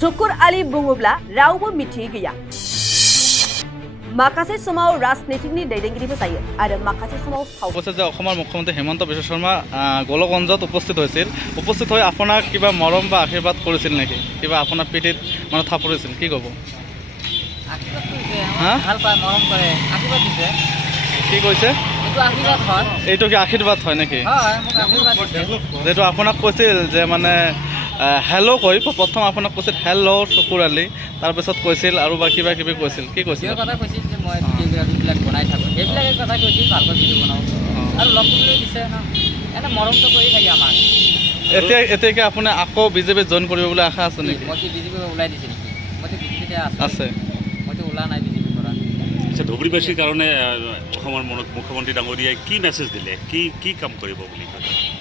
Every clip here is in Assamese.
Sukur Ali बुङोब्ला रावबो मिथियै गैया माखासे समाव राजनीतिनि दैदेनगिरिबो जायो आरो माखासे समाव অৱশ্যে যে অসমৰ মুখ্যমন্ত্ৰী হিমন্ত বিশ্ব শৰ্মা গোলকগঞ্জত উপস্থিত হৈছিল উপস্থিত হৈ আপোনাক কিবা মৰম বা আশীৰ্বাদ কৰিছিল নেকি কিবা আপোনাৰ পিঠিত মানে থাপৰিছিল কি ক'ব আশীৰ্বাদ কৰিছে ভাল পায় মৰম কৰে আশীৰ্বাদ দিছে কি কৈছে এইটো আশীৰ্বাদ হয় এইটো কি আশীৰ্বাদ হয় নেকি হয় মোক আশীৰ্বাদ দিছে যেটো আপোনাক কৈছিল যে মানে হেল্ল' কৈ প্ৰথম আপোনাক কৈছিল হেল্ল' চকুৰ আলি তাৰপিছত কৈছিল আৰু বা কিবা কিবি কৈছিল কি কৈছিল কথা কৈছিল যে মই ভিডিঅ'বিলাক বনাই থাকোঁ সেইবিলাকে কথা কৈছিল ভালকৈ ভিডিঅ' বনাওঁ আৰু লগ কৰিবলৈ দিছে ন এনে মৰমটো কৰি থাকে আমাক এতিয়া আপুনি আকৌ বিজেপিত জইন কৰিব বুলি আশা আছে নেকি মই কি বিজেপি ওলাই দিছে নেকি মইতো বিজেপিতে আছে মইতো ওলা নাই বিজেপিৰ পৰা আচ্ছা ধুবুৰীবাসীৰ কাৰণে অসমৰ মুখ্যমন্ত্ৰী ডাঙৰীয়াই কি মেছেজ দিলে কি কাম কৰিব বুলি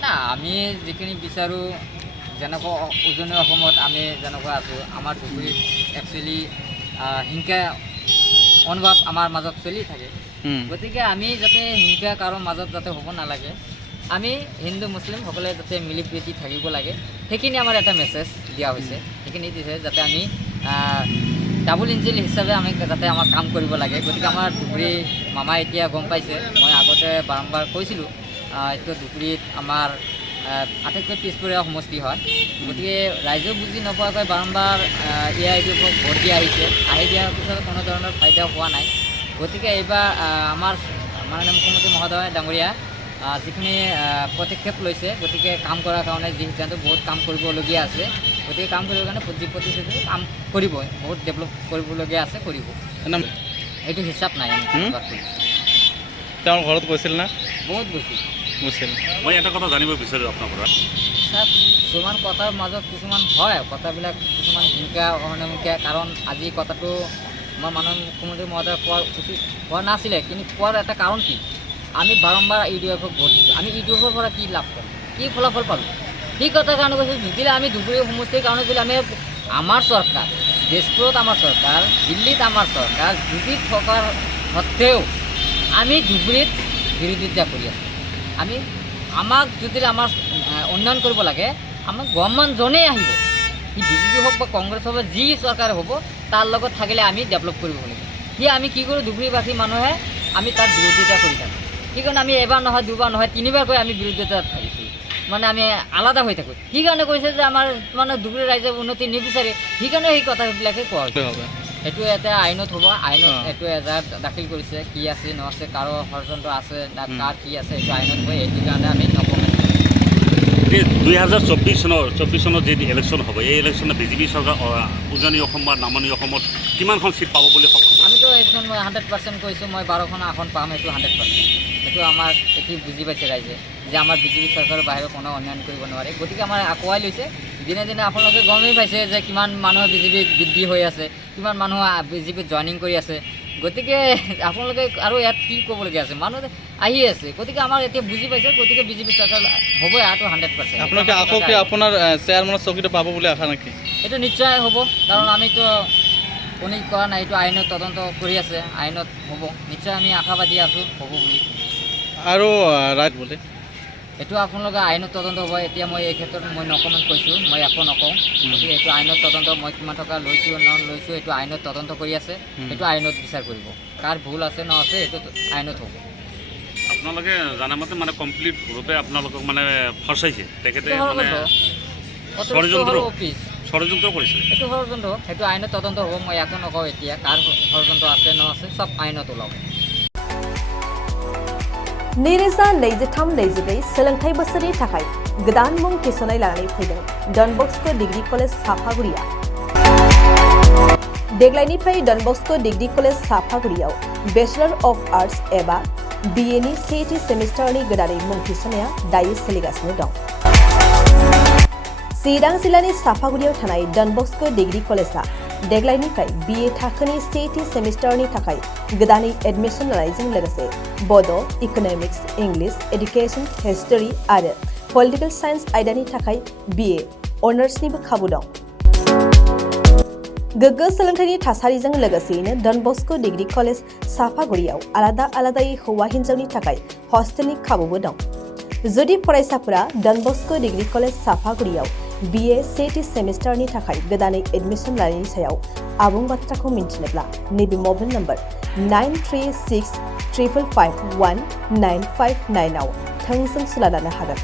না আমি যিখিনি বিচাৰোঁ যেনেকুৱা উজনি অসমত আমি যেনেকুৱা আছোঁ আমাৰ ধুবুৰীত একচুৱেলি হিংসা অনুভৱ আমাৰ মাজত চলি থাকে গতিকে আমি যাতে হিংসা কাৰো মাজত যাতে হ'ব নালাগে আমি হিন্দু মুছলিম সকলোৱে যাতে মিলি প্ৰীতি থাকিব লাগে সেইখিনি আমাৰ এটা মেছেজ দিয়া হৈছে সেইখিনি দিছে যাতে আমি ডাবল ইঞ্জিন হিচাপে আমি যাতে আমাৰ কাম কৰিব লাগে গতিকে আমাৰ ধুবুৰী মামাই এতিয়া গম পাইছে মই আগতে বাৰম্বাৰ কৈছিলোঁ এইটো ধুবুৰীত আমাৰ আটাইতকৈ পিছপৰীয়া সমষ্টি হয় গতিকে ৰাইজেও বুজি নোপোৱাকৈ বাৰম্বাৰ AIDFক ভোট দি আহিছে আহি দিয়াৰ পিছত কোনো ধৰণৰ ফাইদা হোৱা নাই গতিকে এইবাৰ আমাৰ মাননীয় মুখ্যমন্ত্ৰী মহোদয় ডাঙৰীয়া যিখিনি পদক্ষেপ লৈছে গতিকে কাম কৰাৰ কাৰণে যি সিদ্ধান্ত বহুত কাম কৰিবলগীয়া আছে গতিকে কাম কৰিবৰ কাৰণে যি প্ৰতিশ্ৰুতি কাম কৰিবই বহুত ডেভেলপ কৰিবলগীয়া আছে কৰিব এইটো হিচাপ নাই আমি তেওঁৰ ঘৰত গৈছিল না বহুত গৈছিল মই এটা কথা জানিব বিচাৰোঁ আপোনাৰ পৰা ছাৰ কিছুমান কথাৰ মাজত কিছুমান হয় কথাবিলাক কিছুমান হিংসা অহনমিকা কাৰণ আজি কথাটো মই মাননীয় মুখ্যমন্ত্ৰী মহোদয় কোৱাৰ উচিত হোৱা নাছিলে কিন্তু কোৱাৰ এটা কাৰণ কি আমি বাৰম্বাৰ UDFক ভোট দিছোঁ আমি UDFৰ পৰা কি লাভ কৰিম কি ফলাফল পালোঁ সেই কথাৰ কাৰণে কৈছোঁ যদিলে আমি ধুবুৰী সমষ্টিৰ কাৰণে যদি আমি আমাৰ চৰকাৰ তেজপুৰত আমাৰ চৰকাৰ দিল্লীত আমাৰ চৰকাৰ যদি থকাৰ সত্ত্বেও আমি ধুবুৰীত বিৰোধিতা কৰি আছোঁ আমি আমাক যদি আমাৰ উন্নয়ন কৰিব লাগে আমাক গভৰ্ণমেণ্টজনেই আহিব সি বিজেপি হওক বা কংগ্ৰেছ হওক বা যি চৰকাৰ হ'ব তাৰ লগত থাকিলে আমি ডেভেলপ কৰিব লাগিব সি আমি কি কৰোঁ ধুবুৰীবাসী মানুহে আমি তাৰ বিৰোধিতা কৰি থাকোঁ সেইকাৰণে আমি এবাৰ নহয় দুবাৰ নহয় তিনিবাৰকৈ আমি বিৰোধিতাত থাকিছোঁ মানে আমি আলাদা হৈ থাকোঁ সেইকাৰণে কৈছে যে আমাৰ মানে ধুবুৰী ৰাইজে উন্নতি নিবিচাৰে সেইকাৰণে সেই কথাবিলাকে কোৱা হৈছে এইটো এটা আইনত হ'ব আইনত এইটো এজাহাৰ দাখিল কৰিছে কি আছে আছে কাৰো ষড়যন্ত্ৰ আছে না কাৰ কি আছে এইটো আইনত হয় এইটো কাৰণে আমি নকমেণ্ট 2024 চনত যি ইলেকশ্যন হ'ব এই ইলেকশ্যনত বিজেপি চৰকাৰ উজনি অসম বা নামনি অসমত কিমানখন চিট পাব বুলি সক্ষম আমিতো এইখন মই 100% কৈছোঁ মই 12খন আসন পাম এইটো 100% এইটো আমাৰ এইটো বুজি পাইছে ৰাইজে যে আমাৰ বিজেপি চৰকাৰৰ বাহিৰত কোনো উন্নয়ন কৰিব নোৱাৰে গতিকে আমাৰ আগুৱাই লৈছে দিনে দিনে আপোনালোকে গমেই পাইছে যে কিমান মানুহ বিজেপি বৃদ্ধি হৈ আছে কিমান মানুহ বিজেপিত জইনিং কৰি আছে গতিকে আপোনালোকে আৰু ইয়াত কি ক'বলগীয়া আছে মানুহ আহি আছে গতিকে আমাৰ এতিয়া বুজি পাইছে গতিকে বিজেপি চৰকাৰ হ'বই আৰু 100% আপোনালোকে আকৌ কি আপোনাৰ চেয়াৰমেনৰ চকীটো পাব বুলি আশা নেকি এইটো নিশ্চয় হ'ব কাৰণ আমিতো কোনো কৰা নাই এইটো আইনত তদন্ত কৰি আছে আইনত হ'ব নিশ্চয় আমি আশাবাদী আছোঁ হ'ব বুলি আৰু ৰাইট বুলি এইটো আপোনালোকে আইনত তদন্ত হ'ব এতিয়া মই এই ক্ষেত্ৰত মই নকমেণ্ট কৈছোঁ মই একো নকওঁ গতিকে এইটো আইনত তদন্ত মই কিমান টকা লৈছোঁ লৈছোঁ এইটো আইনত তদন্ত কৰি আছে এইটো আইনত বিচাৰ কৰিব কাৰ ভুল আছে ন আছে এইটো আইনত হ'ব আপোনালোকে জানামতে মানে কমপ্লিট ৰূপে আপোনালোকক মানে ফচাইছে তেখেতে মানে ষড়যন্ত্ৰ কৰিছে এইটো ষড়যন্ত্ৰ সেইটো আইনত তদন্ত হ'ব মই একো নকওঁ এতিয়া কাৰ ষড়যন্ত্ৰ আছে ন আছে চব আইনত ওলাব नैरोजा नैजिथाम नैजिब्रै सोलोंथाइ बोसोरनि थाखाय गोदान मुं थिसननाय लानानै फैदों डन बस्क' डिग्री कलेज साफागुरिया देग्लायनिफ्राय डन बस्क' डिग्री कलेज साफागुरियाव बेचलर अफ आर्ट्स एबा BA नि सेथि सेमिस्टारनि गोदानै मुं थिसननाया दायो सोलिगासिनो दं चिरां जिल्लानि साफागुरियाव थानाय डन बस्क' डिग्री कलेजआ देग्लायनिफ्राय BA थाखोनि सेथि सेमिस्टारनि थाखाय गोदानै एडमिशन लानायजों लोगोसे बड' इक'नमिक्स इंलिश एडुकेशन हिस्टरी आरो पलिटिकल साइन्स आयदानि थाखाय BA अनार्सनिबो खाबु दं गोग्गो सोलोंथाइनि थासारिजों लोगोसेयैनो डन बस्क' डिग्री कलेज साफागुरियाव आलादा आलादायै हौवा हिन्जावनि थाखाय हस्टेलनि खाबुबो दं जुदि फरायसाफोरा done Bosco' degree college साफागुरियाव BA सेथि सेमिस्टारनि थाखाय गोदानै एडमिसन लानायनि सायाव आबुं बाथ्राखौ मिन्थिनोब्ला नैबे मबाइल नम्बर 9365551959 आव थोंजों सुला लानो हागोन।